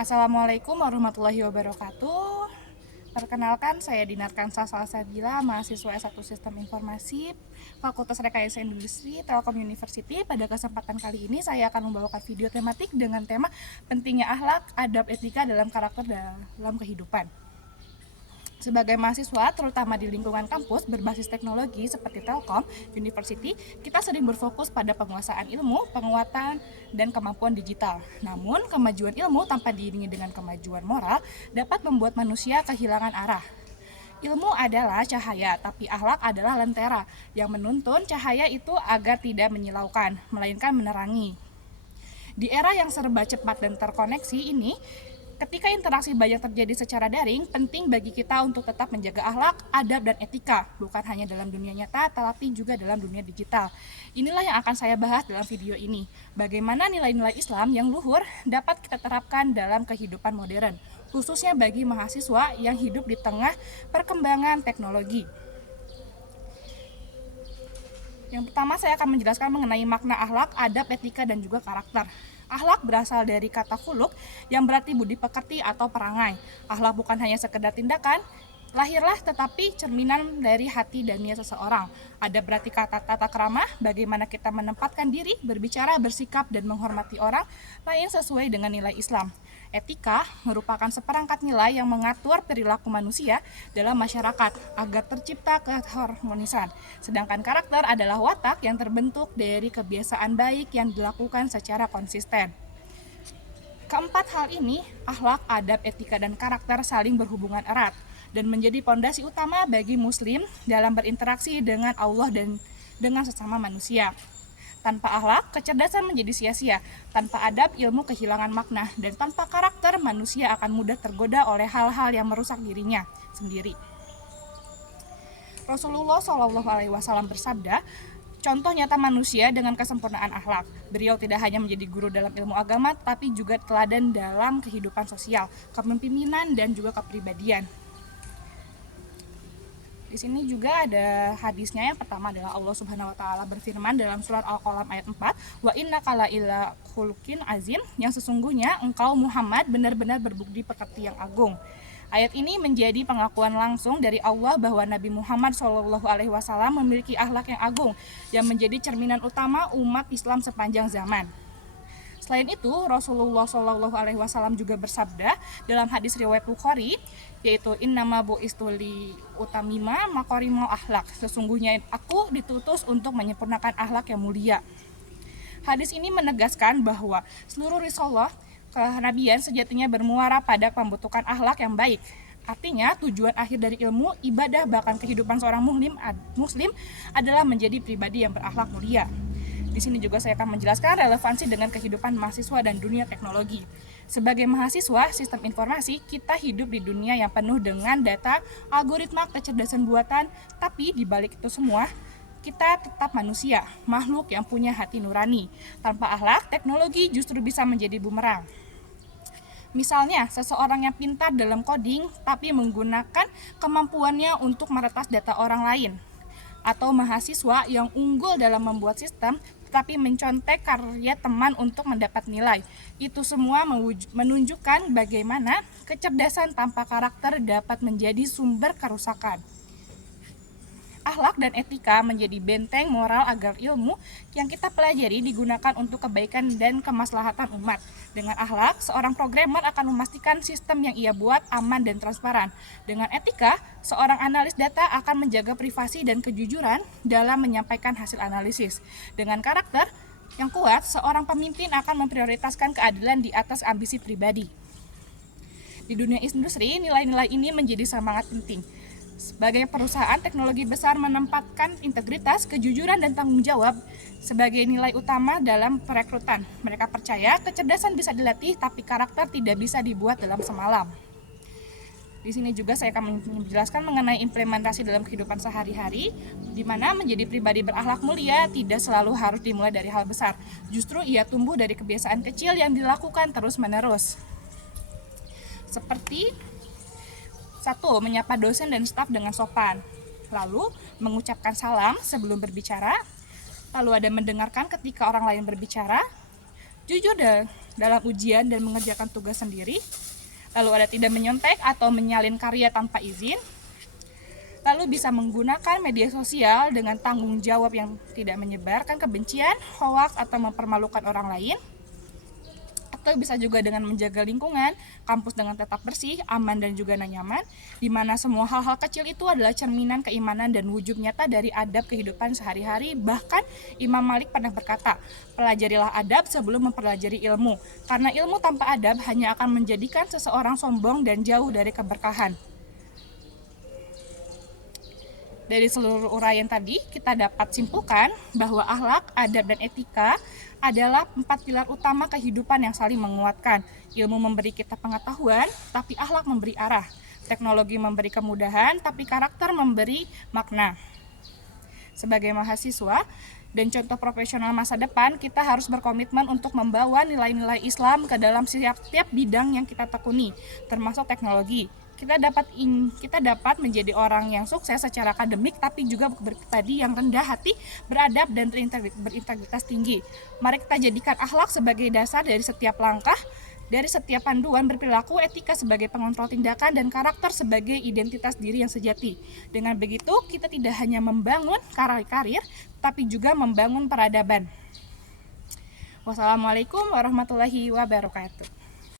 Assalamualaikum warahmatullahi wabarakatuh. Perkenalkan, saya Dinar Kansa Salsabila, mahasiswa S1 Sistem Informasi, Fakultas Rekayasa Industri, Telkom University. Pada kesempatan kali ini, saya akan membawakan video tematik dengan tema pentingnya akhlak, adab, etika dalam karakter dalam kehidupan. Sebagai mahasiswa, terutama di lingkungan kampus berbasis teknologi seperti Telkom University, kita sering berfokus pada penguasaan ilmu, penguatan, dan kemampuan digital. Namun, kemajuan ilmu tanpa diiringi dengan kemajuan moral dapat membuat manusia kehilangan arah. Ilmu adalah cahaya, tapi akhlak adalah lentera yang menuntun cahaya itu agar tidak menyilaukan, melainkan menerangi. Di era yang serba cepat dan terkoneksi ini, ketika interaksi banyak terjadi secara daring, penting bagi kita untuk tetap menjaga akhlak, adab, dan etika, bukan hanya dalam dunia nyata, tetapi juga dalam dunia digital. Inilah yang akan saya bahas dalam video ini. Bagaimana nilai-nilai Islam yang luhur dapat kita terapkan dalam kehidupan modern, khususnya bagi mahasiswa yang hidup di tengah perkembangan teknologi. Yang pertama, saya akan menjelaskan mengenai makna akhlak, adab, etika, dan juga karakter. Akhlak berasal dari kata khuluq yang berarti budi pekerti atau perangai. Akhlak bukan hanya sekedar tindakan, lahirlah tetapi cerminan dari hati dan niat seseorang. Adab berarti kata tata krama, bagaimana kita menempatkan diri, berbicara, bersikap, dan menghormati orang lain sesuai dengan nilai Islam. Etika merupakan seperangkat nilai yang mengatur perilaku manusia dalam masyarakat agar tercipta keharmonisan. Sedangkan karakter adalah watak yang terbentuk dari kebiasaan baik yang dilakukan secara konsisten. Keempat hal ini, akhlak, adab, etika, dan karakter saling berhubungan erat dan menjadi pondasi utama bagi muslim dalam berinteraksi dengan Allah dan dengan sesama manusia. Tanpa akhlak, kecerdasan menjadi sia-sia. Tanpa adab, ilmu kehilangan makna. Dan tanpa karakter, manusia akan mudah tergoda oleh hal-hal yang merusak dirinya sendiri. Rasulullah SAW bersabda, contoh nyata manusia dengan kesempurnaan akhlak. Beliau tidak hanya menjadi guru dalam ilmu agama, tapi juga teladan dalam kehidupan sosial, kepemimpinan, dan juga kepribadian. Di sini juga ada hadisnya. Yang pertama adalah Allah Subhanahu wa taala berfirman dalam surat Al-Qalam ayat 4, "Wa innaka la ila khuluqin azim", yang sesungguhnya engkau Muhammad benar-benar berbudi pekerti yang agung. Ayat ini menjadi pengakuan langsung dari Allah bahwa Nabi Muhammad SAW memiliki akhlak yang agung yang menjadi cerminan utama umat Islam sepanjang zaman. Selain itu, Rasulullah SAW juga bersabda dalam hadis riwayat Bukhari, yaitu innama bu'istu li utamima maqarimal akhlak. Sesungguhnya aku ditutus untuk menyempurnakan akhlak yang mulia. Hadis ini menegaskan bahwa seluruh risalah kenabian sejatinya bermuara pada pembentukan akhlak yang baik. Artinya, tujuan akhir dari ilmu, ibadah, bahkan kehidupan seorang muslim adalah menjadi pribadi yang berakhlak mulia. Di sini juga saya akan menjelaskan relevansi dengan kehidupan mahasiswa dan dunia teknologi. Sebagai mahasiswa sistem informasi, kita hidup di dunia yang penuh dengan data, algoritma, kecerdasan buatan, tapi di balik itu semua, kita tetap manusia, makhluk yang punya hati nurani. Tanpa akhlak, teknologi justru bisa menjadi bumerang. Misalnya, seseorang yang pintar dalam coding, tapi menggunakan kemampuannya untuk meretas data orang lain. Atau mahasiswa yang unggul dalam membuat sistem, tetapi mencontek karya teman untuk mendapat nilai. Itu semua menunjukkan bagaimana kecerdasan tanpa karakter dapat menjadi sumber kerusakan. Akhlak dan etika menjadi benteng moral agar ilmu yang kita pelajari digunakan untuk kebaikan dan kemaslahatan umat. Dengan akhlak, seorang programmer akan memastikan sistem yang ia buat aman dan transparan. Dengan etika, seorang analis data akan menjaga privasi dan kejujuran dalam menyampaikan hasil analisis. Dengan karakter yang kuat, seorang pemimpin akan memprioritaskan keadilan di atas ambisi pribadi. Di dunia industri, nilai-nilai ini menjadi sangat penting. Sebagai perusahaan teknologi besar menempatkan integritas, kejujuran, dan tanggung jawab sebagai nilai utama dalam perekrutan. Mereka percaya kecerdasan bisa dilatih, tapi karakter tidak bisa dibuat dalam semalam. Di sini juga saya akan menjelaskan mengenai implementasi dalam kehidupan sehari-hari, di mana menjadi pribadi berakhlak mulia tidak selalu harus dimulai dari hal besar. Justru ia tumbuh dari kebiasaan kecil yang dilakukan terus-menerus. Seperti 1. Menyapa dosen dan staf dengan sopan. Lalu, mengucapkan salam sebelum berbicara. Lalu ada mendengarkan ketika orang lain berbicara. Jujur dalam ujian dan mengerjakan tugas sendiri. Lalu ada tidak menyontek atau menyalin karya tanpa izin. Lalu bisa menggunakan media sosial dengan tanggung jawab yang tidak menyebarkan kebencian, hoaks, atau mempermalukan orang lain. Atau bisa juga dengan menjaga lingkungan kampus dengan tetap bersih, aman, dan juga nyaman, di mana semua hal-hal kecil itu adalah cerminan keimanan dan wujud nyata dari adab kehidupan sehari-hari. Bahkan Imam Malik pernah berkata, pelajarilah adab sebelum mempelajari ilmu, karena ilmu tanpa adab hanya akan menjadikan seseorang sombong dan jauh dari keberkahan. Dari seluruh uraian tadi, kita dapat simpulkan bahwa akhlak, adab, dan etika adalah 4 pilar utama kehidupan yang saling menguatkan. Ilmu memberi kita pengetahuan, tapi akhlak memberi arah. Teknologi memberi kemudahan, tapi karakter memberi makna. Sebagai mahasiswa dan contoh profesional masa depan, kita harus berkomitmen untuk membawa nilai-nilai Islam ke dalam setiap bidang yang kita tekuni, termasuk teknologi. Kita dapat menjadi orang yang sukses secara akademik, tapi juga berpribadi yang rendah hati, beradab, dan berintegritas tinggi. Mari kita jadikan akhlak sebagai dasar dari setiap langkah, dari setiap panduan berperilaku, etika sebagai pengontrol tindakan, dan karakter sebagai identitas diri yang sejati. Dengan begitu, kita tidak hanya membangun karir, tapi juga membangun peradaban. Wassalamualaikum warahmatullahi wabarakatuh.